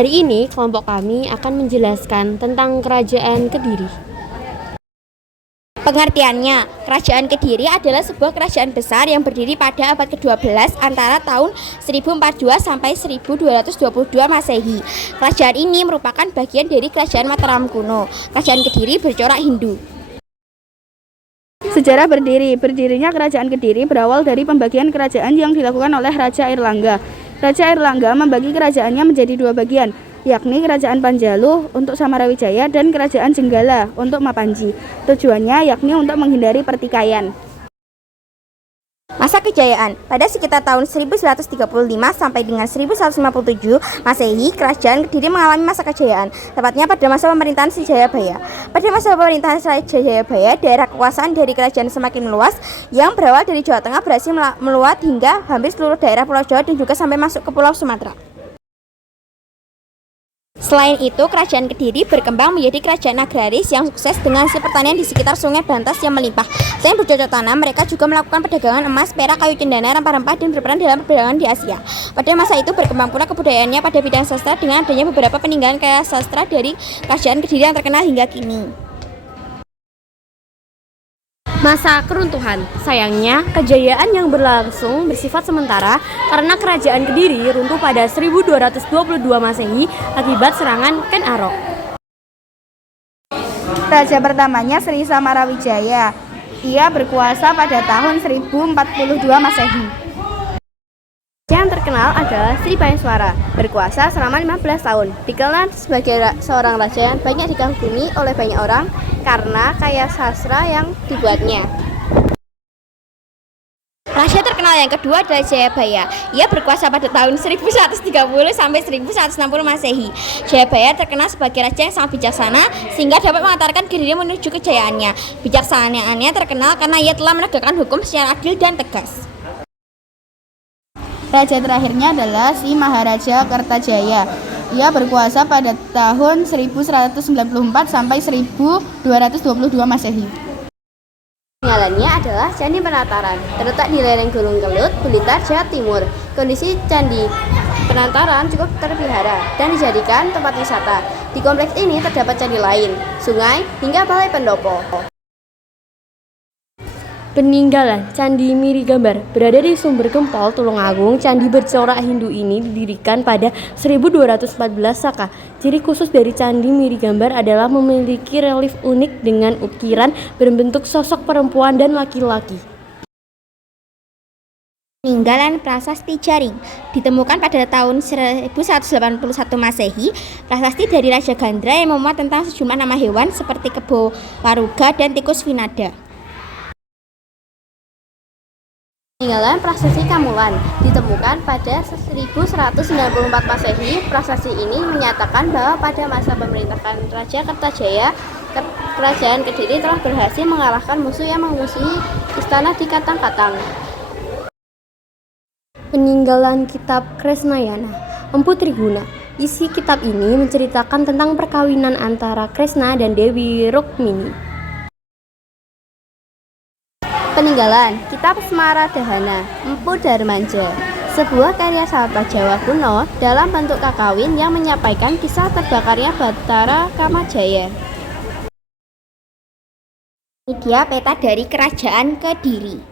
Hari ini kelompok kami akan menjelaskan tentang Kerajaan Kediri. Pengertiannya, Kerajaan Kediri adalah sebuah kerajaan besar yang berdiri pada abad ke-12 antara tahun 1042 sampai 1222 Masehi. Kerajaan ini merupakan bagian dari Kerajaan Mataram kuno. Kerajaan Kediri bercorak Hindu. Sejarah berdirinya Kerajaan Kediri berawal dari pembagian kerajaan yang dilakukan oleh Raja Airlangga. Raja Airlangga membagi kerajaannya menjadi dua bagian, yakni Kerajaan Panjalu untuk Samarawijaya dan Kerajaan Jenggala untuk Mapanji. Tujuannya yakni untuk menghindari pertikaian. Masa kejayaan pada sekitar tahun 1135 sampai dengan 1157 Masehi, Kerajaan Kediri mengalami masa kejayaan, tepatnya pada masa pemerintahan Si Jayabaya. Pada masa pemerintahan Si Jayabaya, daerah kekuasaan dari kerajaan semakin meluas, yang berawal dari Jawa Tengah berhasil meluat hingga hampir seluruh daerah Pulau Jawa dan juga sampai masuk ke Pulau Sumatera. Selain itu, Kerajaan Kediri berkembang menjadi kerajaan agraris yang sukses dengan hasil pertanian di sekitar Sungai Bantas yang melimpah. Selain bercocok tanam, mereka juga melakukan perdagangan emas, perak, kayu cendana, rempah-rempah, dan berperan dalam perdagangan di Asia. Pada masa itu berkembang pula kebudayaannya pada bidang sastra dengan adanya beberapa peninggalan karya sastra dari Kerajaan Kediri yang terkenal hingga kini. Masa keruntuhan. Sayangnya, kejayaan yang berlangsung bersifat sementara karena Kerajaan Kediri runtuh pada 1222 Masehi akibat serangan Ken Arok. Raja pertamanya Sri Samarawijaya. Ia berkuasa pada tahun 1042 Masehi. Yang terkenal adalah Sri Bhaimswara, berkuasa selama 15 tahun. Dikenal sebagai seorang raja yang banyak dikagumi oleh banyak orang karena karya sastra yang dibuatnya. Raja terkenal yang kedua adalah Jayabaya. Ia berkuasa pada tahun 1130 sampai 1160 Masehi. Jayabaya terkenal sebagai raja yang sangat bijaksana sehingga dapat mengantarkan Kediri menuju kejayaannya. Bijaksanaannya terkenal karena ia telah menegakkan hukum secara adil dan tegas. Raja terakhirnya adalah si Maharaja Kertajaya. Ia berkuasa pada tahun 1194 sampai 1222 Masehi. Peninggalannya adalah Candi Penataran, terletak di lereng Gunung Kelut, Blitar, Jawa Timur. Kondisi Candi Penataran cukup terpelihara dan dijadikan tempat wisata. Di kompleks ini terdapat candi lain, sungai, hingga balai pendopo. Peninggalan Candi Mirigambar berada di Sumber Gempol, Tulungagung. Candi bercorak Hindu ini didirikan pada 1214 Saka. Ciri khusus dari Candi Mirigambar adalah memiliki relief unik dengan ukiran berbentuk sosok perempuan dan laki-laki. Peninggalan Prasasti Jaring ditemukan pada tahun 1181 Masehi. Prasasti dari Raja Gandra yang memuat tentang sejumlah nama hewan seperti kebo waruga dan tikus vinada. Peninggalan Prasasti Kamulan ditemukan pada 1194 Masehi. Prasasti ini menyatakan bahwa pada masa pemerintahan Raja Kertajaya, Kerajaan Kediri telah berhasil mengalahkan musuh yang mengumusi istana di Katang-Katang. Peninggalan Kitab Kresnayana Empu Triguna. Isi kitab ini menceritakan tentang perkawinan antara Kresna dan Dewi Rukmini. Peninggalan Kitab Smaradhana Empu Darmanja, sebuah karya sahabat Jawa kuno dalam bentuk kakawin yang menyampaikan kisah terbakarnya Batara Kamajaya. Ini dia peta dari Kerajaan Kediri.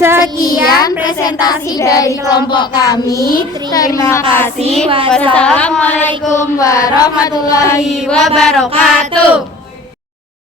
Sekian presentasi dari kelompok kami. Terima kasih. Wassalamualaikum warahmatullahi wabarakatuh.